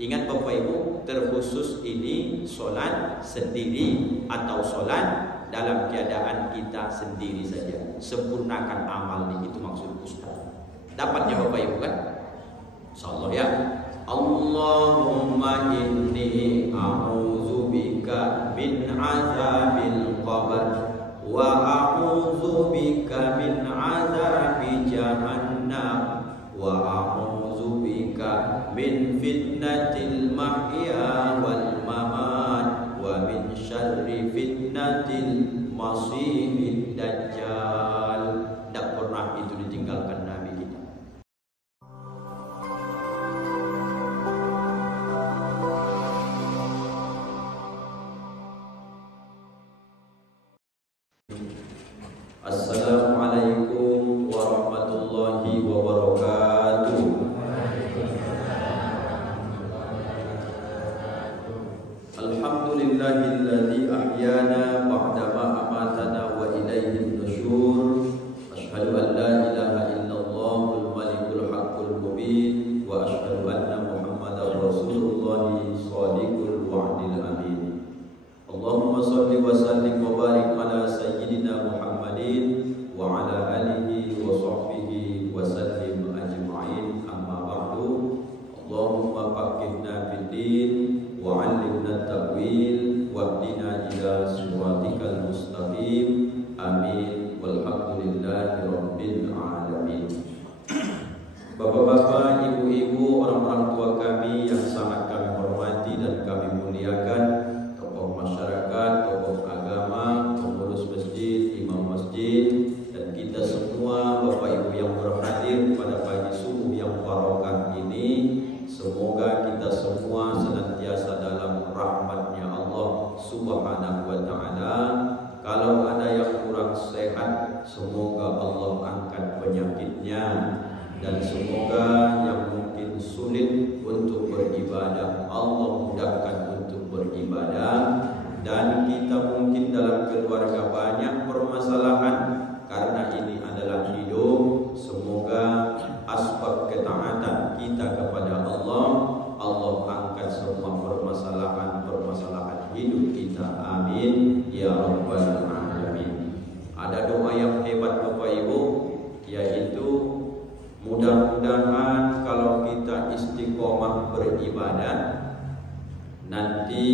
Ingat Bapak Ibu, terkhusus ini solat sendiri atau solat dalam keadaan kita sendiri saja. Sempurnakan amal ini, itu maksud Ustaz. Dapatnya Bapak Ibu kan? Insyaallah ya. Allahumma inni a'udzubika min azabil qabr wa a'udzubika min azabi jahannam wa a'udzubika min fitnatil mahya wal mamat wa min syarri fitnatil masiihid dajjal. Tidak pernah itu ditinggalkan Nabi kita. Assalamualaikum warahmatullahi wabarakatuh. Alhamdulillahilladzi ahyana ba'dama amatana wa ilaihin nusyur. Asyhadu an la ilaha illallahul malikul haqqul mubin wa asyhadu anna Muhammadar Rasulullah shadiqul wa'dil amin. Allahumma shalli wa sallim wa barik ala sayyidina Muhammadin wa ala alihi wa sahbihi wa sallim ajma'in. Amma ba'du. Allahumma faqihna fid din wa 'allimna at-ta'wil wa hdina ila siratikal mustaqim. Amin. Walhamdulillahi rabbil alamin. Bapak-bapak, ibu-ibu, orang-orang tua kami yang sangat kami hormati dan kami muliakan, tokoh masyarakat, tokoh agama, pengurus masjid, imam masjid, dan kita semua Bapak Ibu yang berhadir pada pagi subuh yang barokah ini, semoga kita semua senantiasa dalam rahmatnya Allah Subhanahu wa ta'ala. Kalau ada yang kurang sehat, semoga Allah angkat penyakitnya, dan semoga yang mungkin sulit untuk beribadah, Allah mudahkan untuk beribadah. Dan kita mungkin dalam keluarga banyak permasalahan, karena ini adalah hidup. Semoga asbab ketaatan kita kepada Allah, Allah angkat semua permasalahan hidup kita. Amin ya rabbal alamin. Ada doa yang hebat Bapak Ibu, yaitu mudah-mudahan kalau kita istiqomah beribadah, nanti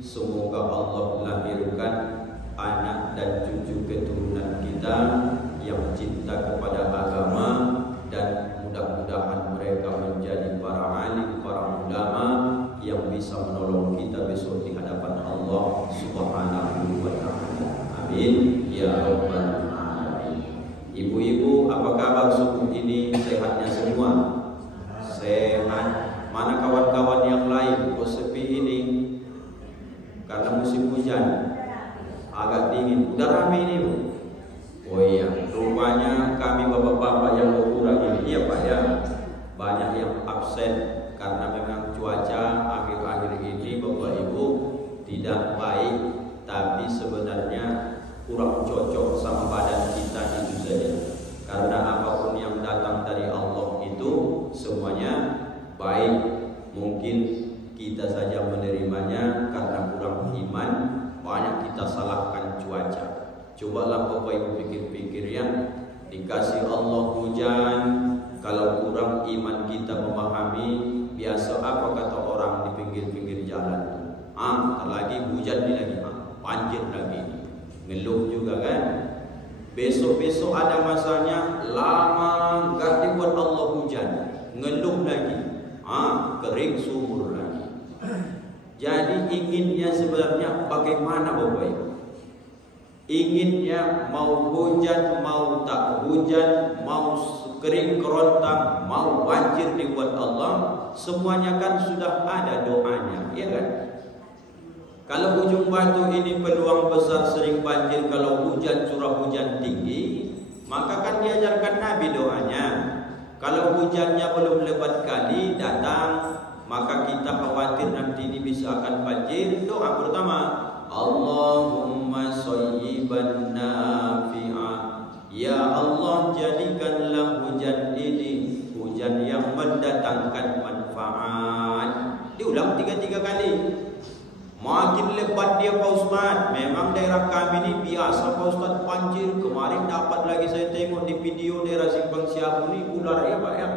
semoga Allah lahirkan anak dan cucu keturunan kita yang cinta kepada agama, dan mudah-mudahan mereka menjadi para alim, para ulama yang bisa menolong kita besok di hadapan Allah Subhanahu wa ta'ala. Amin ya rabbal alamin. Ibu-ibu, apa kabar subuh ini? Sehatnya semua? Sehat. Mana kawan-kawan yang lain? Kok sepi ini? Karena musim hujan, agak dingin. Udah rame ini Bu. Oh iya, rupanya kami bapak-bapak yang berkurang ini, iya Pak ya, banyak yang absen karena memang cuaca akhir-akhir ini Bapak Ibu tidak baik, tapi sebenarnya kurang cocok sama badan kita, itu saja. Karena apapun yang datang dari Allah itu semuanya baik, mungkin kita saja menerimanya karena kurang iman, banyak kita salahkan cuaca. Cobalah Bapak Ibu pikir-pikir ya, dikasih Allah hujan, kalau kurang iman kita memahami, biasa apa kata orang di pinggir-pinggir jalan, lagi hujan ini lagi, banjir lagi, ngeluh juga kan. Besok-besok ada masanya lama gak dibuat Allah hujan, ngeluh lagi, kering subur lagi. Jadi inginnya sebenarnya bagaimana Bapak Ibu? Inginnya mau hujan, mau tak hujan, mau kering kerontang, mau banjir dibuat Allah, semuanya kan sudah ada doanya, ya kan? Kalau ujung batu ini peluang besar sering banjir kalau hujan, curah hujan tinggi, maka kan diajarkan Nabi doanya. Kalau hujannya belum lebat kali datang, maka kita khawatir nanti ini bisa akan banjir. Doa pertama, Allahumma shayyiban nafi'a. Ya Allah, jadikanlah hujan ini hujan yang mendatangkan manfaat. diulang 3 kali. Makin lebat dia Pak Ustaz. Memang daerah kami ni biasa Pak Ustaz banjir. Kemarin dapat lagi saya tengok di video daerah Simpang Siabu ni ular ya Pak ya.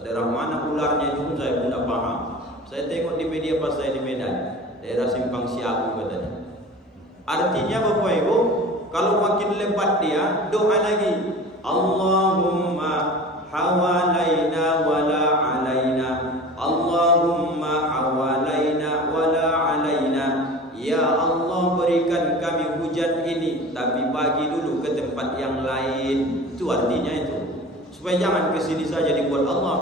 Daerah mana ularnya itu saya pun tak paham. Saya tengok di media pas saya di Medan, daerah Simpang Siabu katanya. Artinya Bapak Ibu, kalau makin lebat dia, doa lagi. Allahumma hawalaina wala alaina. Allahumma hawalaina wala alaina. Ya Allah, berikan kami hujan ini, tapi bagi dulu ke tempat yang lain. Itu artinya itu. Supaya jangan ke sini saja dibuat Allah,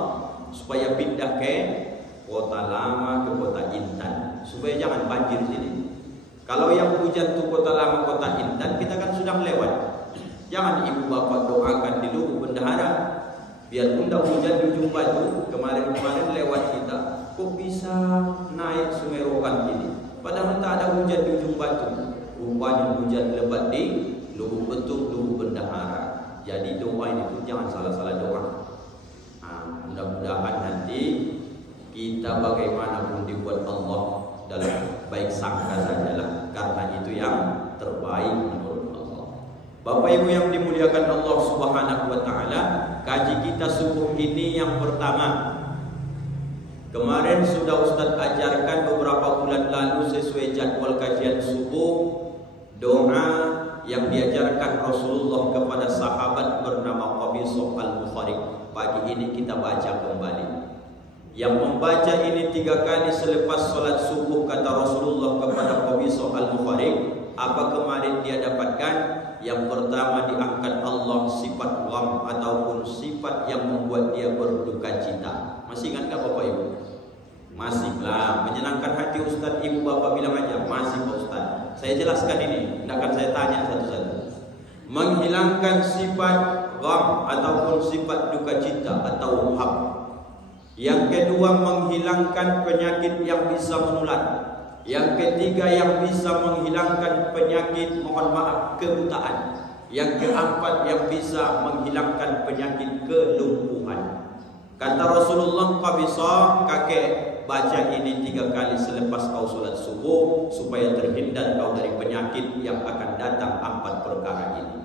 supaya pindah ke Kota Lama, ke Kota Intan, supaya jangan banjir sini. Kalau yang hujan itu Kota Lama, Kota Intan, kita kan sudah melewat. Jangan ibu bapak doakan di Lubuk Bendahara, biar bunda hujan di ujung batu. Kemarin lewat kita, kok bisa naik Sungai Rokan ini? Padahal tak ada hujan di ujung batu. Rupanya hujan lebat di Lubuk Betuk, Lubuk Bendahara. Jadi doa ini pun jangan salah-salah doa. Mudah-mudahan nanti kita bagaimanapun dibuat Allah dalam baik sangka sajalah, karena itu yang terbaik menurut Allah. Bapak Ibu yang dimuliakan Allah Subhanahu wa taala, kaji kita subuh ini yang pertama. Kemarin sudah Ustaz ajarkan beberapa bulan lalu sesuai jadwal kajian subuh, doa yang diajarkan Rasulullah kepada sahabat bernama Qabisah al-Mukhariq. Pagi ini kita baca kembali. Yang membaca ini 3 kali selepas solat subuh, kata Rasulullah kepada Qabisah al-Mukhariq, apa kemarin dia dapatkan? Yang pertama, diangkat Allah sifat gham ataupun sifat yang membuat dia berduka cita. Masih ingat Bapak Ibu? Masih lah. Menyenangkan hati Ustaz, ibu bapak bilang aja masih Pak Ustaz. Saya jelaskan ini, tidak akan saya tanya satu-satu. Menghilangkan sifat gham ataupun sifat duka cita atau ham. Yang kedua, menghilangkan penyakit yang bisa menular. Yang ketiga, yang bisa menghilangkan penyakit, mohon maaf, kebutaan. Yang keempat, yang bisa menghilangkan penyakit kelumpuhan. Kata Rasulullah, Qabisah, kakek baca ini 3 kali selepas kau solat subuh, supaya terhindar kau dari penyakit yang akan datang 4 perkara ini.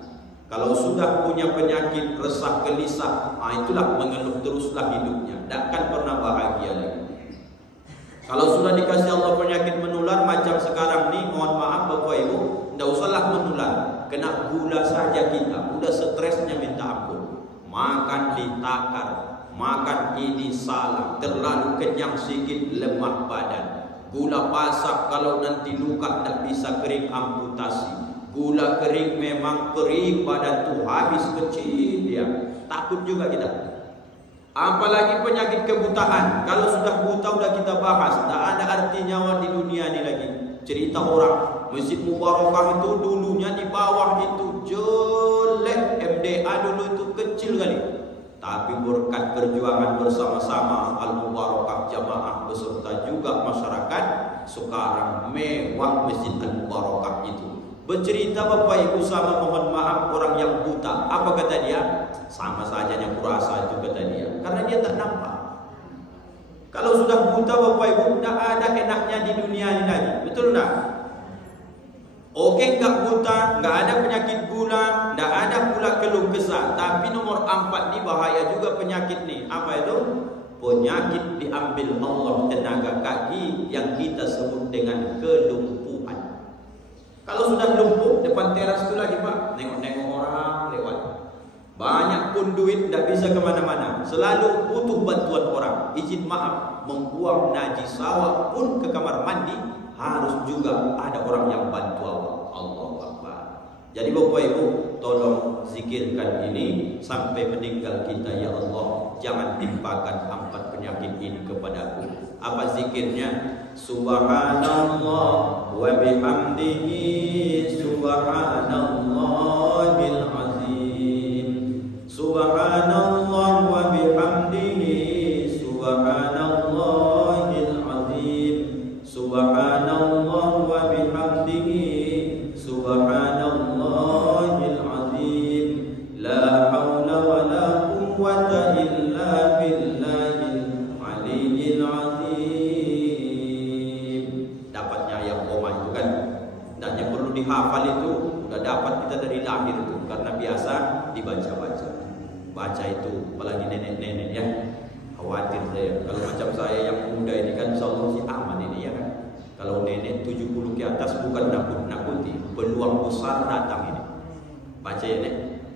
Kalau sudah punya penyakit resah gelisah, itulah mengeluh teruslah hidupnya, takkan pernah bahagia lagi. Kalau sudah dikasih Allah penyakit menular macam sekarang ni, mohon maaf Bapak Ibu, tidak usahlah menular, kena gula saja kita, udah stresnya minta ampun. Makan ditakar, makan ini salah, terlalu kenyang sikit lemah badan. Gula pasak kalau nanti luka tak bisa kering amputasi. Gula kering memang kering badan tu habis kecil dia. Takut juga kita. Apalagi penyakit kebutaan. Kalau sudah buta sudah kita bahas, tak ada arti nyawa di dunia ini lagi. Cerita orang Masjid Mubarakah itu dulunya di bawah itu jelek, MDA dulu itu kecil kali. Tapi berkat perjuangan bersama-sama Al-Mubarakah jamaah beserta juga masyarakat, sekarang mewah Masjid Al-Mubarakah itu. Bercerita Bapak Ibu sama, mohon maaf, orang yang buta. Apa kata dia? Sama saja yang kurasa itu kata dia. Karena dia tak nampak. Kalau sudah buta Bapak Ibu, tidak ada enaknya di dunia ini lagi. Betul tak? Oke, enggak buta, enggak ada penyakit gula, enggak ada pula keluh kesah. Tapi nomor 4 ni bahaya juga penyakit ni. Apa itu? Penyakit diambil Allah tenaga kaki yang kita sebut dengan kelumpuhan. Kalau sudah lumpuh, depan teras itu lagi Pak, nengok-nengok orang lewat. Banyak pun duit tidak bisa kemana-mana, selalu butuh bantuan orang. Izin maaf, membuang najis sawah pun ke kamar mandi harus juga ada orang yang bantu Allah Akbar. Jadi Bapak Ibu, tolong zikirkan ini sampai meninggal kita. Ya Allah, jangan timpakan 4 penyakit ini kepadaku. Apa zikirnya? Subhanallah wa bihamdihi, subhanallahil azim. Subhanallah wa bihamdihi, subhanallahil azim. Subhanallah wa bihamdihi, subhanallahil azim. La haula wa la quwwata illa billahil aliyyil azim. dihafal itu udah dapat kita dari lahir itu, karena biasa dibaca-baca. Baca itu, apalagi nenek-nenek ya. Khawatir saya, kalau macam saya yang muda ini kan insya Allah sih aman ini ya kan. Kalau nenek 70 ke atas bukan nakut-nakuti, peluang besar datang ini. Baca ya nek,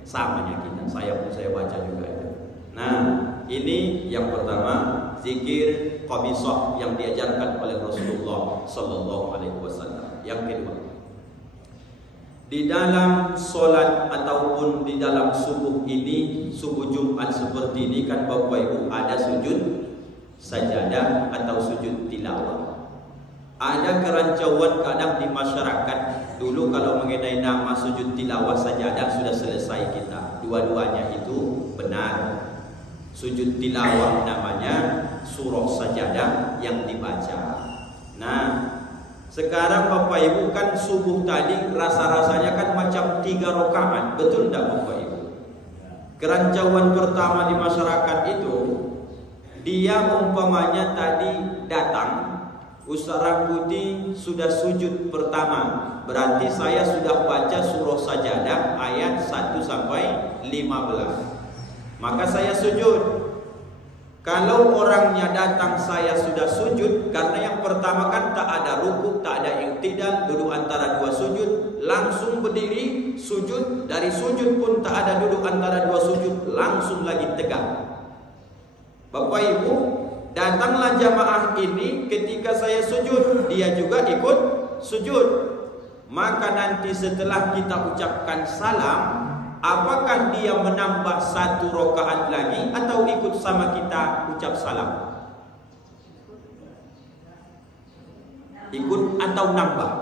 samanya kita, saya pun saya baca juga itu. Nah, ini yang pertama, zikir khamisah yang diajarkan oleh Rasulullah sallallahu alaihi wasallam. Yang kedua, di dalam solat ataupun di dalam subuh ini, subuh Jumat seperti ini kan Bapak Ibu ada sujud sajadah atau sujud tilawah. Ada kerancauan kadang di masyarakat dulu kalau mengenai nama sujud tilawah sajadah sudah selesai kita. Dua-duanya itu benar. Sujud tilawah namanya surah sajadah yang dibaca. Nah, sekarang Bapak Ibu kan subuh tadi rasa-rasanya kan macam 3 rakaat. Betul tidak Bapak Ibu? Kerancauan pertama di masyarakat itu, dia umpamanya tadi datang, Ustaz Rangkuti sudah sujud pertama, berarti saya sudah baca surah sajadah ayat 1 sampai 15. Maka saya sujud. Kalau orangnya datang saya sudah sujud, karena yang pertama kan tak ada rukuk, tak ada i'tidal, duduk antara dua sujud, langsung berdiri sujud, dari sujud pun tak ada duduk antara dua sujud, langsung lagi tegak. Bapak Ibu, datanglah jamaah ini ketika saya sujud, dia juga ikut sujud. Maka nanti setelah kita ucapkan salam, apakah dia menambah 1 rakaat lagi atau ikut sama kita ucap salam? Ikut atau nambah?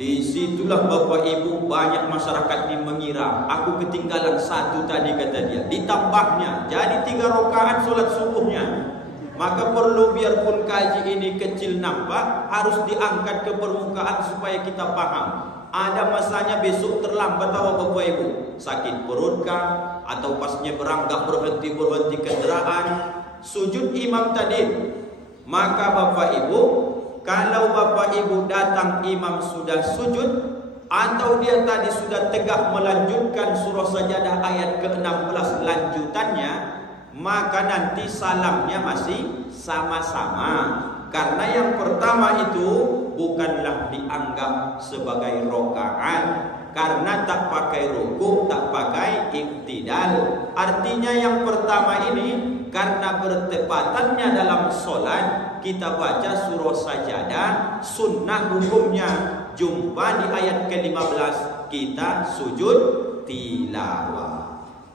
Disitulah Bapak Ibu banyak masyarakat ini mengira aku ketinggalan 1 tadi kata dia. Ditambahnya jadi 3 rakaat solat subuhnya. Maka perlu biarpun kaji ini kecil nampak, harus diangkat ke permukaan supaya kita paham. Ada masanya besok terlambat atau Bapak Ibu, sakit perutkah, atau pas nyebrang gak berhenti kendaraan, sujud imam tadi. Maka Bapak Ibu, kalau Bapak Ibu datang imam sudah sujud, atau dia tadi sudah tegak melanjutkan surah sajadah ayat ke-16 lanjutannya, maka nanti salamnya masih sama-sama. Karena yang pertama itu bukanlah dianggap sebagai rakaat, karena tak pakai rukuk, tak pakai i'tidal. Artinya yang pertama ini karena bertepatannya dalam solat, kita baca surah sajadah, sunnah hukumnya jumpa di ayat ke-15, kita sujud tilawah.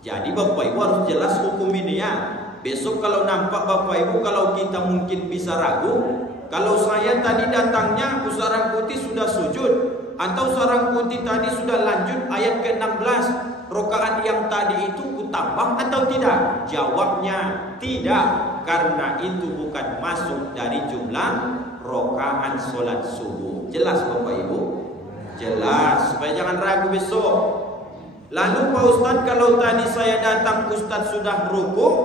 Jadi Bapak Ibu harus jelas hukum ini ya. Besok kalau nampak Bapak Ibu, kalau kita mungkin bisa ragu, kalau saya tadi datangnya Ustaz Rangkuti sudah sujud, atau Ustaz Rangkuti tadi sudah lanjut ayat ke-16, rakaat yang tadi itu kutambah atau tidak? Jawabnya tidak, karena itu bukan masuk dari jumlah rakaat solat subuh. Jelas Bapak Ibu? Jelas, supaya jangan ragu besok. Lalu Pak Ustaz, kalau tadi saya datang Ustaz sudah rukuk,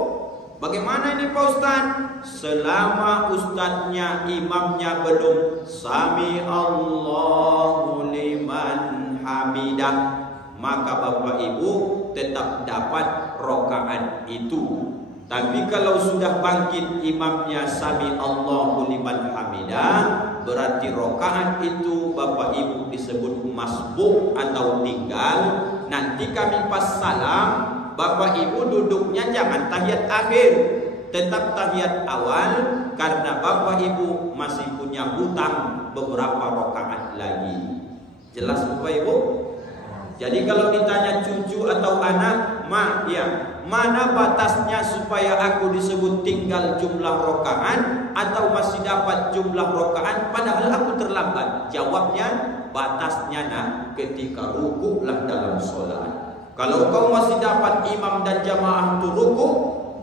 bagaimana ini Pak Ustaz? Selama Ustaznya, imamnya belum Sami Allahu liman hamidah, maka Bapak Ibu tetap dapat rakaat itu. Tapi kalau sudah bangkit imamnya Sami Allahu liman hamidah, berarti rakaat itu Bapak Ibu disebut masbuk atau tinggal. Nanti kami pas salam, Bapak Ibu duduknya jangan tahiyat akhir, tetap tahiyat awal, karena Bapak Ibu masih punya hutang beberapa rakaat lagi. Jelas Bapak Ibu? Jadi kalau ditanya cucu atau anak, mana batasnya supaya aku disebut tinggal jumlah rakaat atau masih dapat jumlah rakaat padahal aku terlambat? Jawabnya, batasnya nak ketika rukuklah dalam sholat. Kalau kau masih dapat imam dan jamaah itu rukuk,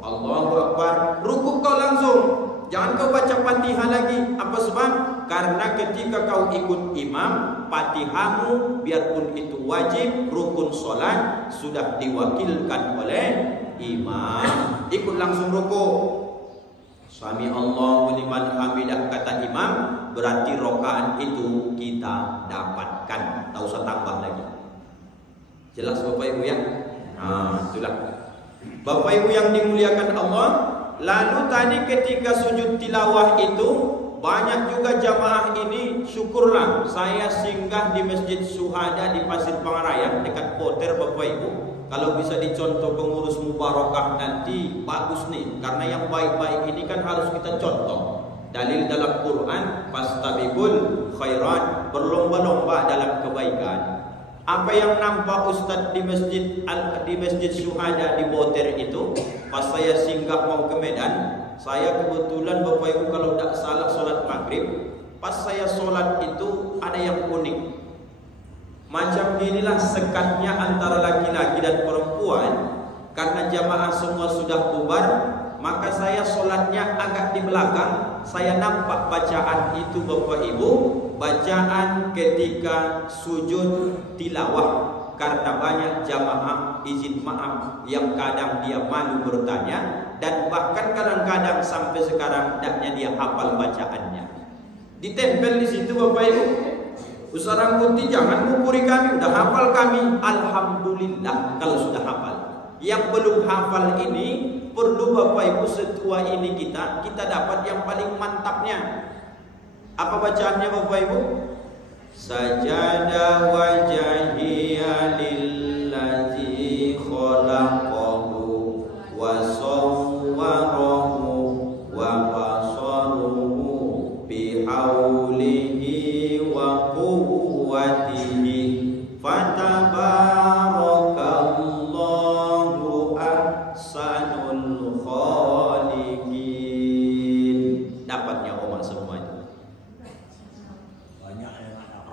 Allahu Akbar, rukuk kau langsung. Jangan kau baca Fatihah lagi. Apa sebab? Karena ketika kau ikut imam, Fatihahmu biarpun itu wajib, rukun solat sudah diwakilkan oleh imam. Ikut langsung rukuk. Sami Allahu liman hamidah kata imam, berarti rokaat itu kita dapatkan. Tak usah tambah lagi. Jelas Bapak Ibu ya? Nah, itulah. Bapak Ibu yang dimuliakan Allah, lalu tadi ketika sujud tilawah itu banyak juga jamaah ini, syukurlah saya singgah di Masjid Syuhada di Pasir Pangarayan dekat Poter Bapak Ibu. Kalau bisa dicontoh pengurus mubarakah nanti bagus nih, karena yang baik-baik ini kan harus kita contoh. Dalil dalam Quran, fastabiqul khairat, berlomba-lomba dalam kebaikan. Apa yang nampak Ustadz di Masjid Syuhada di Poter itu, pas saya singgah mau ke Medan, saya kebetulan Bapak Ibu kalau tidak salah sholat maghrib. Pas saya sholat itu ada yang unik. Macam inilah sekatnya antara laki-laki dan perempuan. Karena jamaah semua sudah bubar, maka saya sholatnya agak di belakang. Saya nampak bacaan itu Bapak Ibu, bacaan ketika sujud tilawah. Karena banyak jamaah izin maaf yang kadang dia malu bertanya, dan bahkan kadang-kadang sampai sekarang tidaknya dia hafal bacaannya. Ditempel di situ Bapak Ibu. Usara putih jangan mukuri kami, udah hafal kami. Alhamdulillah kalau sudah hafal. Yang belum hafal ini perlu Bapak Ibu setua ini kita dapat yang paling mantapnya. Apa bacaannya Bapak Ibu? Sajada wajhiya lillazi khalaqahu wa sawwarahu wa basaruhu bihaulihi wa quwwatihi fatabarakallahu ahsanul khaliqin. Dapatnya omak semua itu.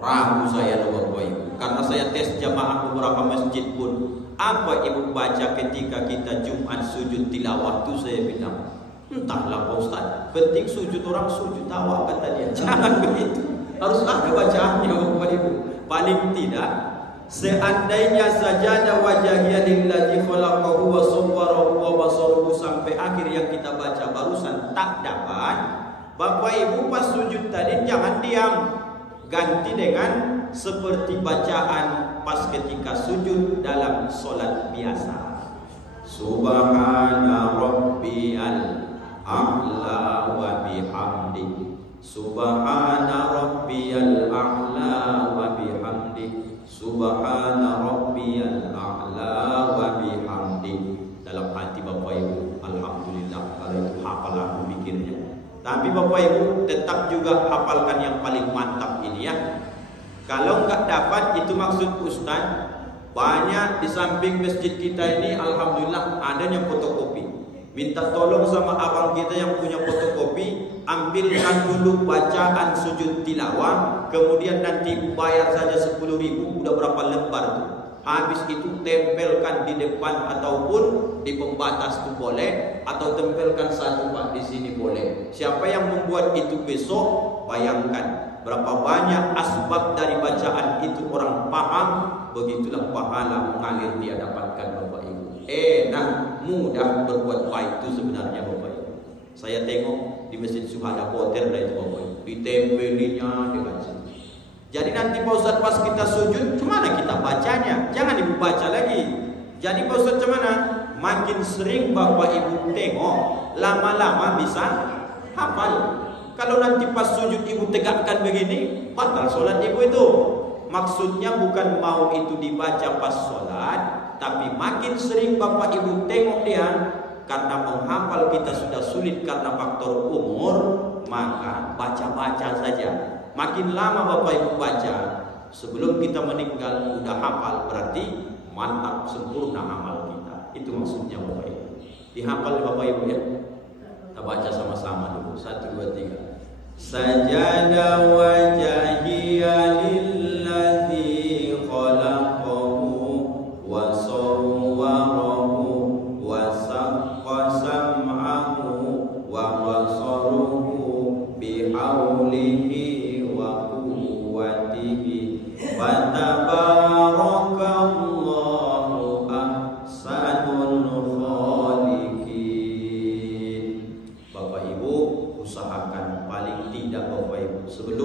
Ragu saya loh Bapak Ibu, karena saya tes jamaah beberapa masjid pun, apa Ibu baca ketika kita Jumat sujud tilawah itu, saya bilang entahlah Pak Ustaz, penting sujud orang sujud tawa kata dia. Jangan begitu, harus ada bacaannya Bapak Ibu. Paling tidak seandainya sajada wajhiya lillazi khalaqahu wa sawwarahu wa basaruhu sampai akhir yang kita baca barusan tak dapat, Bapak Ibu pas sujud tadi jangan diam, ganti dengan seperti bacaan pas ketika sujud dalam solat biasa. Subhana rabbiyal a'la wa bihamdi. Subhana rabbiyal a'la wa bihamdi. Subhana rabbiyal a'la wa bihamdi. Dalam hati Bapak Ibu, alhamdulillah kalau itu hafal aku pikirnya. Tapi Bapak Ibu tetap juga hafalkan yang paling mantap ini ya. Kalau nggak dapat itu maksud Ustaz, banyak di samping masjid kita ini alhamdulillah adanya fotokopi. Minta tolong sama abang kita yang punya fotokopi, ambilkan dulu bacaan sujud tilawah, kemudian nanti bayar saja 10.000, udah berapa lembar tuh. Habis itu tempelkan di depan ataupun di pembatas itu boleh, atau tempelkan satu Pak di sini boleh. Siapa yang membuat itu besok, bayangkan berapa banyak asbab dari bacaan itu orang paham, begitulah pahala mengalir dia dapatkan Bapak Ibu. Enak, mudah berbuat baik itu sebenarnya Bapak Ibu. Saya tengok di Masjid Syuhada Poter itu Bapak Ibu, ditempelinya dengan sini. Jadi nanti Pak Ustaz pas kita sujud, kemana kita bacanya? Jangan Ibu baca lagi. Jadi Pak Ustaz kemana? Makin sering Bapak Ibu tengok, lama-lama bisa hafal. Kalau nanti pas sujud Ibu tegakkan begini, batal sholat Ibu itu. Maksudnya bukan mau itu dibaca pas sholat, tapi makin sering Bapak Ibu tengok dia, karena menghafal kita sudah sulit karena faktor umur, maka baca-baca saja. Makin lama Bapak Ibu baca, sebelum kita meninggal udah hafal, berarti mantap sempurna amal kita. Itu maksudnya Bapak Ibu. Dihafal Bapak Ibu ya. Kita baca sama-sama dulu. 1, 2, 3. Sajada wajhiya lillazi khalaqahu wa sawwarahu wa saqqa sam'ahu wa basaruhu bihaulihi fatabarakallahu ahsanul khaliqin. Bapak Ibu usahakan paling tidak Bapak Ibu sebelum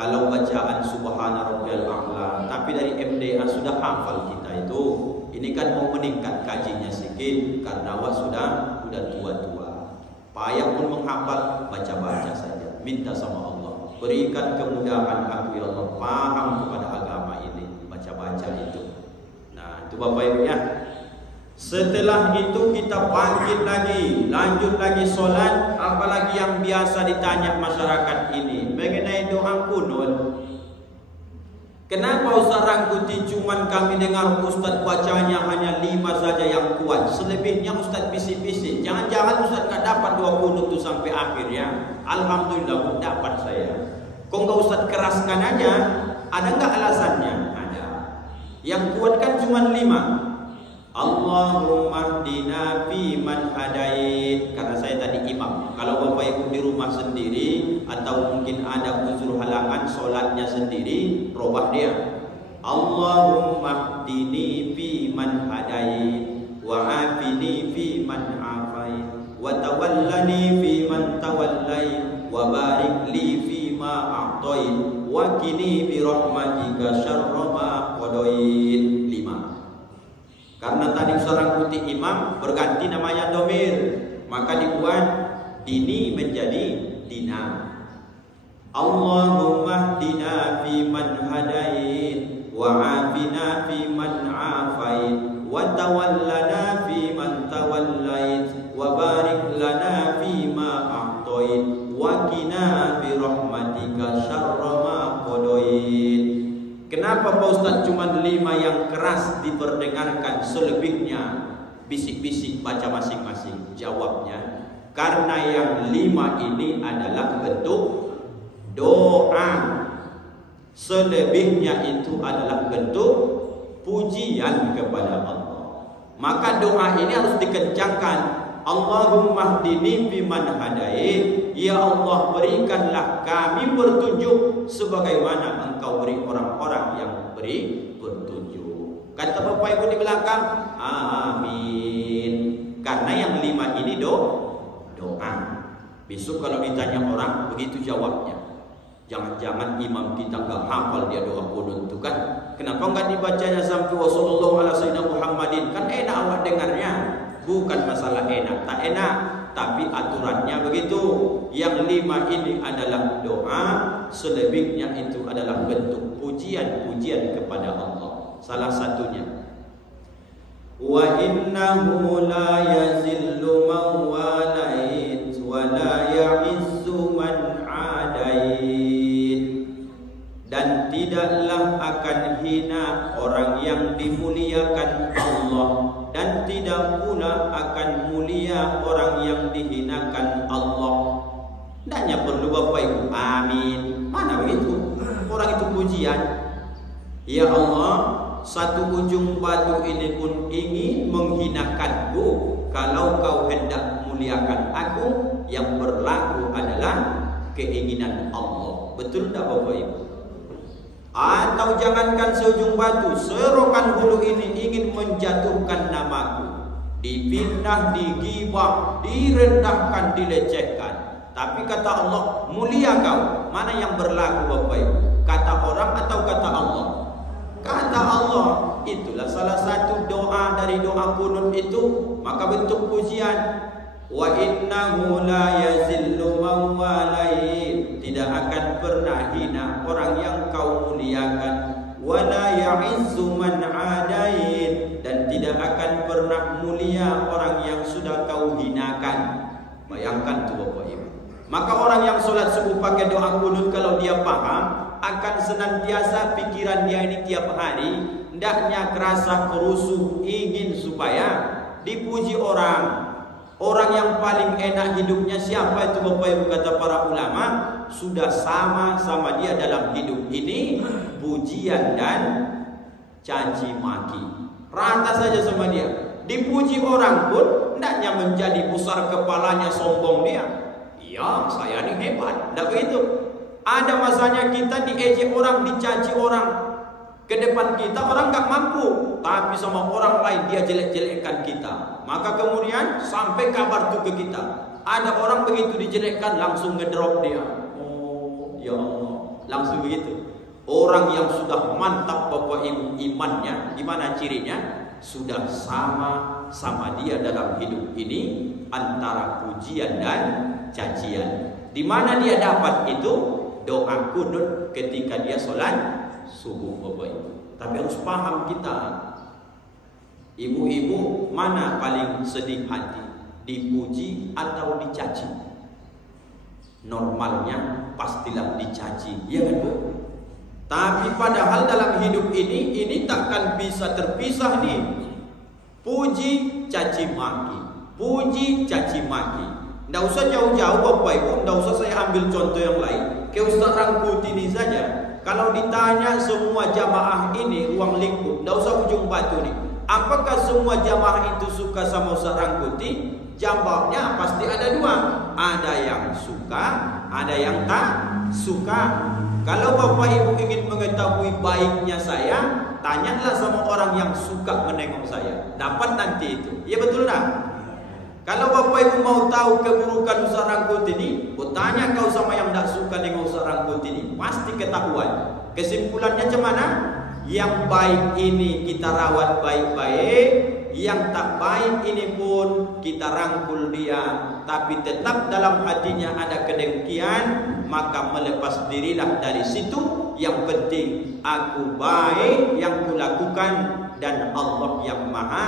Kalau bacaan Subhana Rabbiyal A'la, tapi dari MDA sudah hafal kita itu. Ini kan mau meningkat kajinya sikit karena awak sudah tua-tua. Payah pun menghafal, baca-baca saja. Minta sama Allah, berikan kemudahan aku ya Allah paham kepada agama ini. Baca-baca itu. Nah, itu Bapak Ibu ya. Setelah itu kita bangkit lagi, lanjut lagi solat. Apalagi yang biasa ditanya masyarakat ini mengenai doa kunut. Kenapa Ustaz Rangkuti cuman kami dengar Ustaz bacanya hanya 5 saja yang kuat, selebihnya Ustaz bisik-bisik. Jangan-jangan Ustaz tak dapat doa kunut itu sampai akhirnya. Alhamdulillah dapat saya. Kok enggak Ustaz keraskan aja? Ada enggak alasannya? Ada. Yang kuat kan cuma 5. Allahumma hdina fi man hadait. Karena saya tadi imam. Kalau Bapak Ibu di rumah sendiri atau mungkin ada uzur halangan solatnya sendiri, robah dia. Allahumma hdini fi man hadait wa afini fi man afait wa tawallani fi man tawallait wa barik li fi ma a'tait wa qini bi rahmatika syarra ma qadait. 5. Karena tadi seorang putih imam berganti namanya domir, maka dibuat dini menjadi dina. Allahumma hdina fi man hadait wa afina fi man afait wa tawallana fi man tawallait wa barik lana fi ma a'tait wa qina bi rahmatika syarra ma qadait. Kenapa Pak Ustaz cuma 5 yang keras diperdengarkan, selebihnya bisik-bisik baca masing-masing? Jawabnya, karena yang 5 ini adalah bentuk doa. Selebihnya itu adalah bentuk pujian kepada Allah. Maka doa ini harus dikencangkan. Allahumma hdini fiman hadait. Ya Allah, berikanlah kami petunjuk sebagaimana Engkau beri orang-orang yang beri petunjuk. Kata Bapak Ibu di belakang, amin. Karena yang 5 ini doa. Besok kalau ditanya orang, begitu jawabnya. Jangan-jangan imam kita enggak hafal dia doa kunut itu kan? Kenapa enggak dibacanya sampai wassallallahu ala sayyidina Muhammadin? Kan enak awak dengarnya. Bukan masalah enak tak enak, tapi aturannya begitu. Yang 5 ini adalah doa, selebihnya itu adalah bentuk pujian-pujian kepada Allah. Salah satunya, wa innahu la yazillu man walait wa la ya'izzu man adait. Dan tidaklah akan hina orang yang dimuliakan Allah, dan tidak pula akan mulia orang yang dihinakan Allah. Tidaknya perlu Bapak Ibu amin. Mana begitu? Orang itu pujian. Ya Allah, satu ujung batu ini pun ingin menghinakanku. Kalau kau hendak muliakan aku, yang berlaku adalah keinginan Allah. Betul tak Bapak Ibu? Atau jangankan seujung batu, serokan hulu ini ingin menjatuhkan namaku, dipindah, digibah, direndahkan, dilecehkan. Tapi kata Allah, mulia kau. Mana yang berlaku Bapak Ibu? Kata orang atau kata Allah? Kata Allah. Itulah salah satu doa dari doa kunut itu. Maka bentuk pujian. Wa innahu la yazillu man walait. Tidak akan pernah hina orang yang kau muliakan. Wa la ya'izzu man adait. Dan tidak akan pernah mulia orang yang sudah kau hinakan. Bayangkan tu Bapak Ibu. Maka orang yang solat subuh pakai doa kunut, kalau dia paham, akan senantiasa pikiran dia ini tiap hari hendaknya kerasa kerusuh, ingin supaya dipuji orang. Orang yang paling enak hidupnya siapa itu Bapak Ibu? Kata para ulama, sudah sama-sama dia dalam hidup ini pujian dan caci maki. Rata saja sama dia. Dipuji orang pun hendaknya menjadi besar kepalanya, sombong dia. Ya, saya ini hebat. Tidak begitu. Ada masanya kita diejek orang, dicaci orang. Ke depan kita orang tak mampu, tapi sama orang lain dia jelek-jelekkan kita. Maka kemudian sampai kabar itu ke kita. Ada orang begitu dijelekkan langsung ngedrop dia. Oh ya Allah, Langsung begitu. Orang yang sudah mantap Bapak Ibu imannya, gimana cirinya? Sudah sama dia dalam hidup ini antara pujian dan cacian. Di mana dia dapat itu? Doa kunut ketika dia sholat subuh Bapak Ibu. Tapi harus paham kita, ibu-ibu mana paling sedih hati? Dipuji atau dicaci? Normalnya pastilah dicaci, ya kan Bu? Tapi padahal dalam hidup ini takkan bisa terpisah nih. Puji, caci maki. Puji, caci maki. Tidak usah jauh-jauh Bapak Ibu, tidak usah saya ambil contoh yang lain. Ke Ustaz Rangkuti ini saja. Kalau ditanya semua jamaah ini ruang lingkup, tidak usah ujung batu nih. Apakah semua jamaah itu suka sama Ustaz Rangkuti? Jawabnya pasti ada dua. Ada yang suka, ada yang tak suka. Kalau Bapak Ibu ingin mengetahui baiknya saya, tanyalah sama orang yang suka menengok saya. Dapat nanti itu. Ya betul tak? Kalau Bapak Ibu mau tahu keburukan Ustaz Rangkuti ini, tanya kau sama yang tak suka nengok Ustaz Rangkuti ini, pasti ketahuan. Kesimpulannya macam mana? Yang baik ini kita rawat baik-baik, yang tak baik ini pun kita rangkul dia, tapi tetap dalam hatinya ada kedengkian, maka melepas dirilah dari situ. Yang penting aku baik yang kulakukan dan Allah yang maha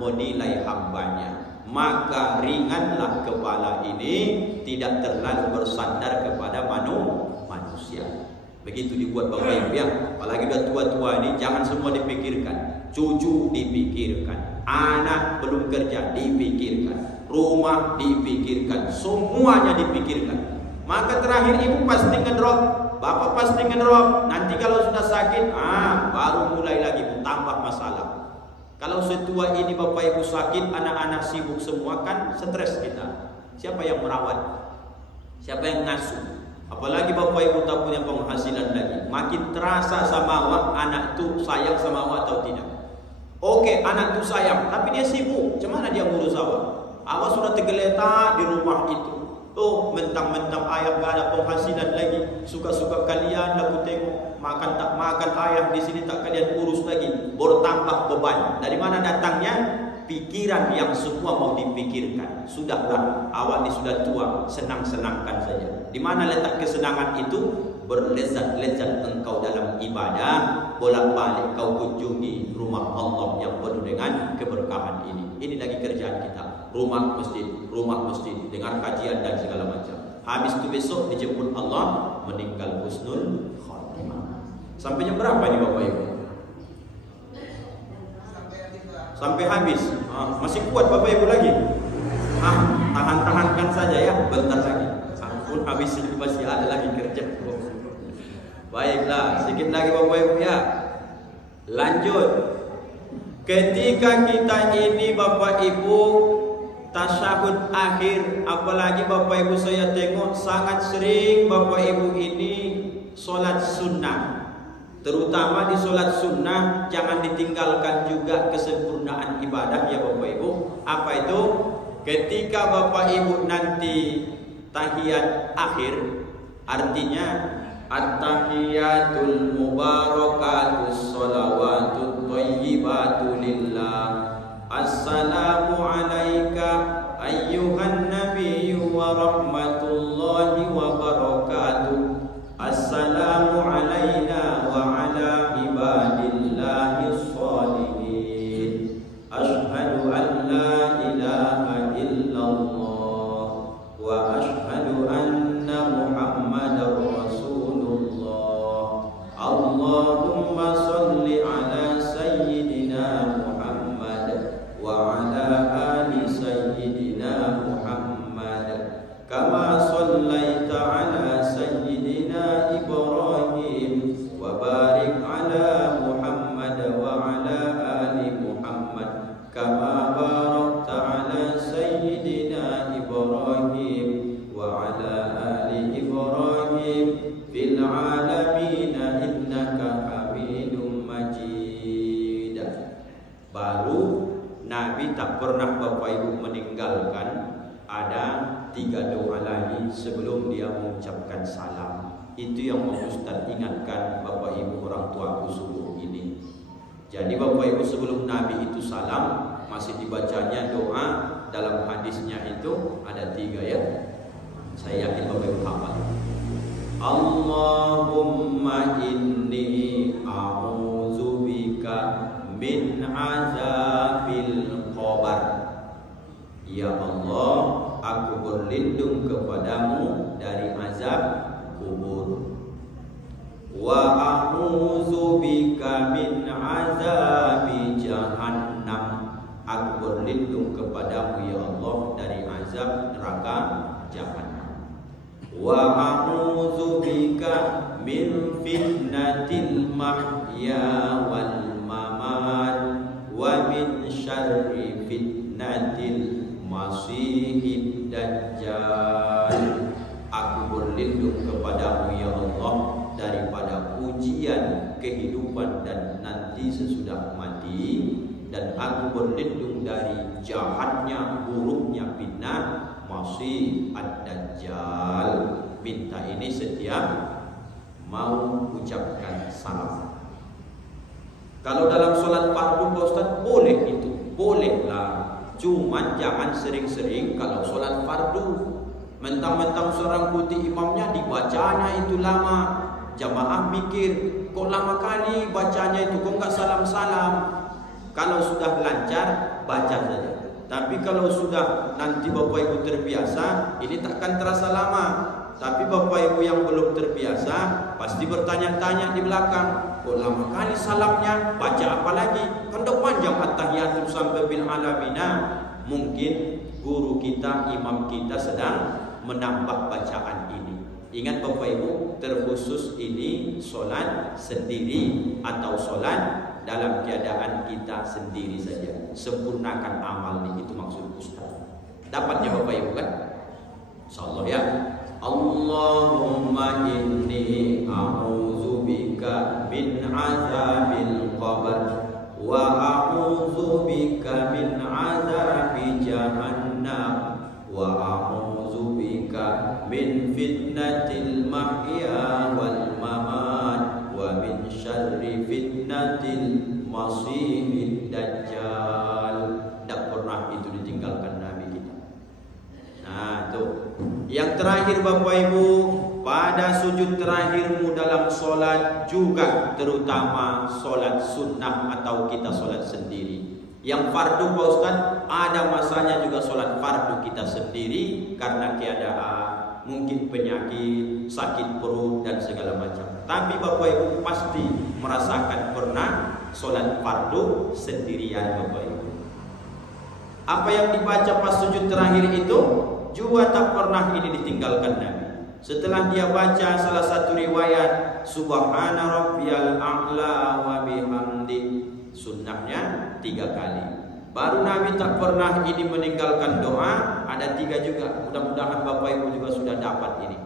menilai hambanya. Maka ringanlah kepala ini, tidak terlalu bersandar kepada manusia. Begitu dibuat Bapak Ibu ya. Apalagi udah tua-tua ini, jangan semua dipikirkan. Cucu dipikirkan, anak belum kerja dipikirkan, rumah dipikirkan, semuanya dipikirkan. Maka terakhir ibu pasti ngedrop, bapak pasti ngedrop. Nanti kalau sudah sakit, baru mulai lagi tambah masalah. Kalau setua ini Bapak Ibu sakit, anak-anak sibuk semua, kan stres kita. Siapa yang merawat? Siapa yang ngasuh? Apalagi Bapak Ibu tak punya penghasilan lagi, makin terasa sama awak anak tu sayang sama awak atau tidak. Oke, anak tu sayang, tapi dia sibuk. Macam mana dia ngurus awak? Awak sudah tergeletak di rumah itu. Oh, mentang-mentang ayah gak ada penghasilan lagi, suka-suka kalian aku tengok makan tak makan ayah di sini tak kalian urus lagi, bertambah beban. Dari mana datangnya? Pikiran yang semua mau dipikirkan. Sudahlah, awak ini sudah tua, senang-senangkan saja. Di mana letak kesenangan itu? Berlezat-lezat engkau dalam ibadah, bolak-balik kau kunjungi rumah Allah yang penuh dengan keberkahan ini. Ini lagi kerjaan kita. Rumah masjid, dengar kajian dan segala macam. Habis itu besok dijemput Allah, meninggal husnul khatimah. Sampai jam berapa ini Bapak Ibu? Sampai habis. Masih kuat Bapak Ibu lagi? Tahan-tahankan saja ya, bentar lagi. Pun habis ini masih ada lagi kerja. Baiklah, sedikit lagi Bapak Ibu ya. Lanjut. Ketika kita ini Bapak Ibu tasyahud akhir, apalagi Bapak Ibu saya tengok sangat sering Bapak Ibu ini solat sunnah. Terutama di solat sunnah jangan ditinggalkan juga kesempurnaan ibadah ya Bapak Ibu. Apa itu? Ketika Bapak Ibu nanti tahiyat akhir, artinya at-tahiyatul mubarakatus sholawatut thayyibatu lillah. Assalamu alayka ayyuhan nabiyyu wa rahmatullahi wa barakatuh. Assalamu alayna wa ala ibadillahi sholihin. Ashhadu an la ilaha illallah wa ashhadu anna muhammadar rasulullah. Allahumma salli ala sayyidina Muhammad wa ala ali sayyidina Muhammad kama sallaita ala sayyidina Ibrahim wa barik ala Muhammad wa ala ali Muhammad kama barakta ala sayyidina Ibrahim wa ala ali Ibrahim fil alamin innaka Hamidum Majid. Baru Nabi tak pernah Bapak Ibu meninggalkan ada 3 doa lagi sebelum dia mengucapkan salam. Itu yang mau Ustaz ingatkan Bapak Ibu orang tuaku subuh ini. Jadi Bapak Ibu sebelum Nabi itu salam, masih dibacanya doa. Dalam hadisnya itu ada 3 ya. Saya yakin Bapak Ibu hafal. Allahumma inni a'udzubika min azabil qabr. Ya Allah, aku berlindung kepadamu dari azab kubur. Wa a'udzubika min azabi jahannam. Aku berlindung kepadamu ya Allah dari azab neraka jahannam. Wa a'udzubika min fitnatil mahya wal mamat wa min syarri fitnatil masihid dajjal. Aku berlindung kepadamu ya Allah daripada ujian kehidupan dan nanti sesudah mati, dan aku berlindung dari jahatnya, buruknya fitnah Masih ad-Dajjal. Minta ini setiap mau ucapkan salam. Kalau dalam sholat fardu Pak Ustaz boleh itu, bolehlah. Cuman jangan sering-sering kalau sholat fardu. Mentang-mentang seorang putih imamnya dibacanya itu lama, jamaah mikir kok lama kali bacanya itu, kok nggak salam-salam. Kalau sudah lancar baca saja. Tapi kalau sudah nanti Bapak Ibu terbiasa, ini takkan terasa lama. Tapi Bapak Ibu yang belum terbiasa pasti bertanya-tanya di belakang, kok lama kali salamnya, baca apa lagi? Kan udah panjang at-tahiyatul sampai bil alamina. Mungkin guru kita, imam kita sedang menambah bacaan ini. Ingat Bapak Ibu, terkhusus ini solat sendiri atau solat dalam keadaan kita sendiri saja. Sempurnakan amal ini, itu maksud Ustaz. Dapatnya Bapak Ibu kan? Insyaallah ya. Allahumma inni a'udzubika min azabil qabr wa a'udzubika min azabi jahannam wa a'udzubika min fitnatil mahya wal mamat wa min syarri fitnatil masihid dajjal. Tak pernah itu ditinggalkan Nabi kita. Nah tuh. Yang terakhir Bapak Ibu, pada sujud terakhirmu dalam solat juga, terutama solat sunnah atau kita solat sendiri. Yang fardu Pak Ustaz, ada masanya juga solat fardu kita sendiri karena keadaan mungkin penyakit, sakit perut dan segala macam. Tapi Bapak Ibu pasti merasakan pernah solat fardu sendirian Bapak Ibu. Apa yang dibaca pas sujud terakhir itu juga tak pernah ini ditinggalkan Nabi. Setelah dia baca salah satu riwayat Subhana rabbiyal a'la wa bihamdi, sunnahnya 3 kali. Baru Nabi tak pernah ini meninggalkan doa. Ada 3 juga. Mudah-mudahan Bapak Ibu juga sudah dapat ini.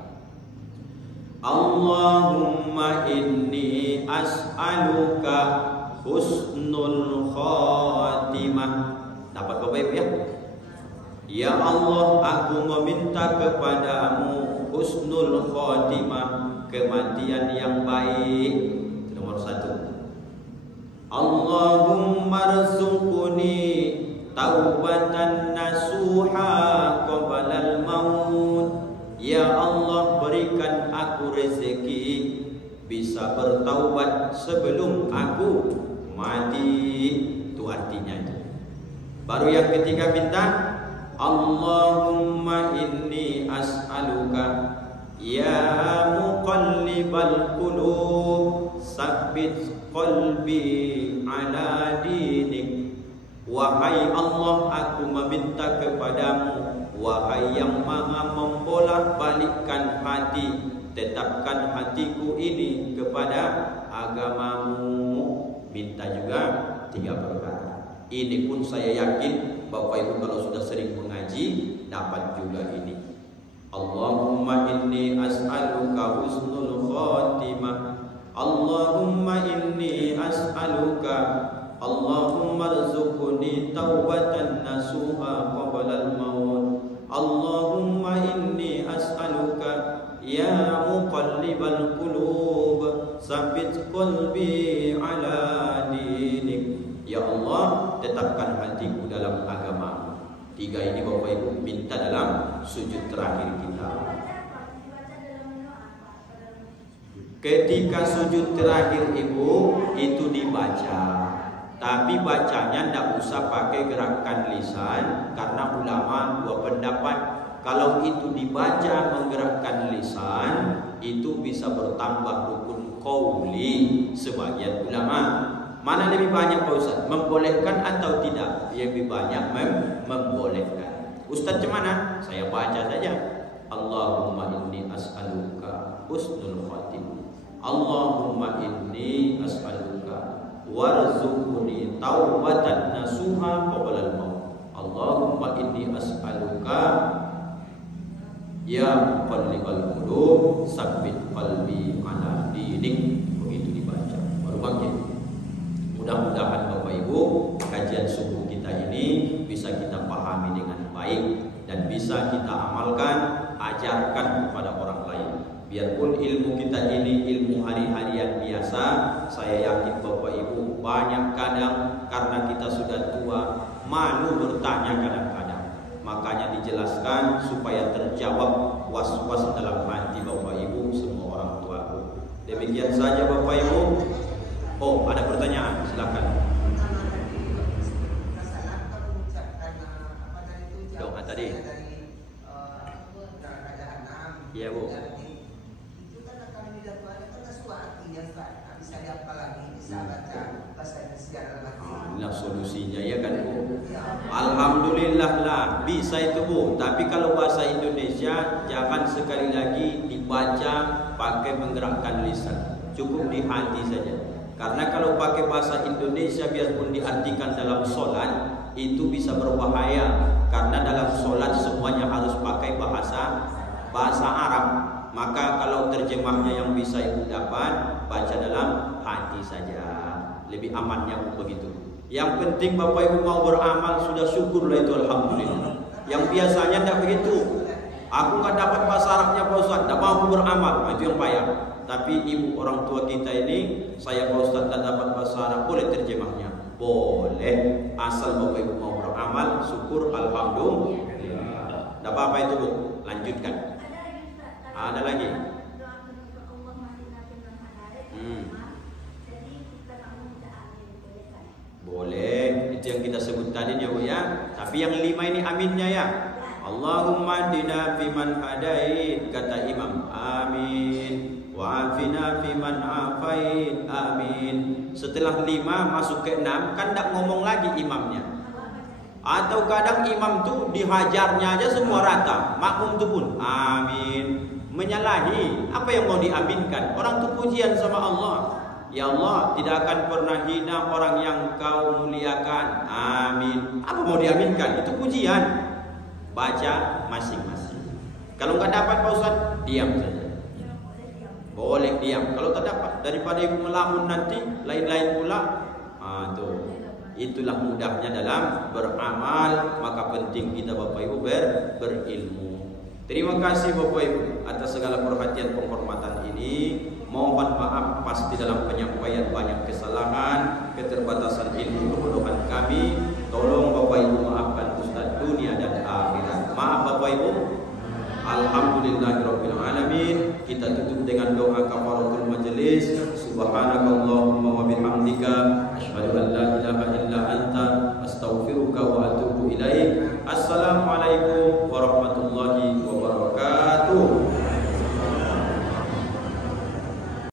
Allahumma inni as'aluka husnul khatimah. Dapat Bapak Ibu ya? Ya Allah, aku meminta kepadamu husnul khatimah, kematian yang baik. Nomor 1. Allahumma rzuqni taubatan nasuha qablal maut. Ya Allah, berikan aku rezeki bisa bertaubat sebelum aku mati. Itu artinya itu. Baru yang ketiga minta Allahumma inni as'aluka ya muqallibal qulub sabbit qalbi ala dinik. Wahai Allah, aku meminta kepadamu, wahai yang maha membolak-balikkan hati, tetapkan hatiku ini kepada agamamu. Minta juga 3 perkara. Ini pun saya yakin Bapak Ibu kalau sudah sering mengaji dapat juga ini. Allahumma inni as'aluka husnul khatimah. Allahumma inni as'aluka. Allahumma rzuqni taubatan nasuha qablal maut. Allahumma inni as'aluka ya muqallibal tetapkan hatiku dalam agama. 3 ini Bapak Ibu minta dalam sujud terakhir kita. Ketika sujud terakhir Ibu itu dibaca, tapi bacanya tidak usah pakai gerakan lisan, karena ulama 2 pendapat. Kalau itu dibaca menggerakkan lisan, itu bisa bertambah rukun qauli sebagian ulama. Mana lebih banyak Pak Ustaz? Membolehkan atau tidak? Lebih banyak membolehkan. Ustaz cemana? Saya baca saja. Allahumma inni as'aluka husnul khatimah. Allahumma inni as'aluka warzuqni taubatan nasuha qabla al-maut. Allahumma inni as'aluka ya muqallibal qulub tsabbit qalbi ala dinik. Begitu dibaca baru bangkit. Mudah-mudahan Bapak Ibu kajian subuh kita ini bisa kita pahami dengan baik dan bisa kita amalkan, ajarkan kepada orang lain. Biarpun ilmu kita ini ilmu hari-harian biasa, saya yakin Bapak Ibu banyak kadang karena kita sudah tua malu bertanya kadang-kadang. Makanya dijelaskan supaya terjawab was-was dalam hati Bapak Ibu semua orang tua. Demikian saja Bapak Ibu. Oh, ada pertanyaan, silakan. Doa tadi. Iya Bu. Itu kan akan dilakukan itu sesuatu artinya Pak. Bisa diapa lagi? Bisa baca bahasa Indonesia lagi. Nah solusinya ya kan Bu. Alhamdulillah lah bisa itu Bu. Tapi kalau bahasa Indonesia jangan sekali lagi dibaca pakai menggerakkan lisan. Cukup di hati saja. Karena kalau pakai bahasa Indonesia biarpun diartikan dalam sholat itu bisa berbahaya. Karena dalam sholat semuanya harus pakai bahasa Arab. Maka kalau terjemahnya yang bisa Ibu dapat, baca dalam hati saja. Lebih amannya begitu. Yang penting Bapak Ibu mau beramal sudah syukurlah itu alhamdulillah. Yang biasanya tidak begitu. Aku nggak dapat bahasa Arabnya Pak Ustaz, tidak mau beramal, itu yang payah. Tapi ibu orang tua kita ini, saya Pak Ustaz tidak dapat bahasa Arab, boleh terjemahnya? Boleh, asal Bapak Ibu mau beramal, syukur alhamdulillah. Tidak apa-apa itu Bu, lanjutkan. Ada lagi? Boleh, itu yang kita sebut tadi ya Bu ya. Tapi yang 5 ini aminnya ya. Allahumma dina fiman hadait, kata imam, amin. Wa afina fiman afait, amin. Setelah 5 masuk ke 6 kan tidak ngomong lagi imamnya. Atau kadang imam tuh dihajarnya aja semua rata, makmum tuh pun amin. Menyalahi apa yang mau diaminkan. Orang tuh pujian sama Allah. Ya Allah, tidak akan pernah hina orang yang Kau muliakan. Amin. Apa mau diaminkan? Itu pujian. Baca masing-masing. Kalau nggak dapat Pak Ustaz, diam saja. Boleh diam. Kalau tak dapat, daripada ibu melamun nanti lain-lain pula. Tuh. Itulah mudahnya dalam beramal. Maka penting kita Bapak Ibu berilmu. Terima kasih Bapak Ibu atas segala perhatian penghormatan ini. Mohon maaf pasti dalam penyampaian banyak kesalahan, keterbatasan ilmu kebodohan kami. Tolong Bapak Ibu maafkan Ustaz dunia dan akhirat. Maaf Bapak Ibu. Alhamdulillahirabbil alamin. Kita tutup dengan doa kafaratul majelis. Subhanakallahumma wa bihamdika asyhadu an la ilaha illa anta astaghfiruka wa atubu ilaik. Assalamualaikum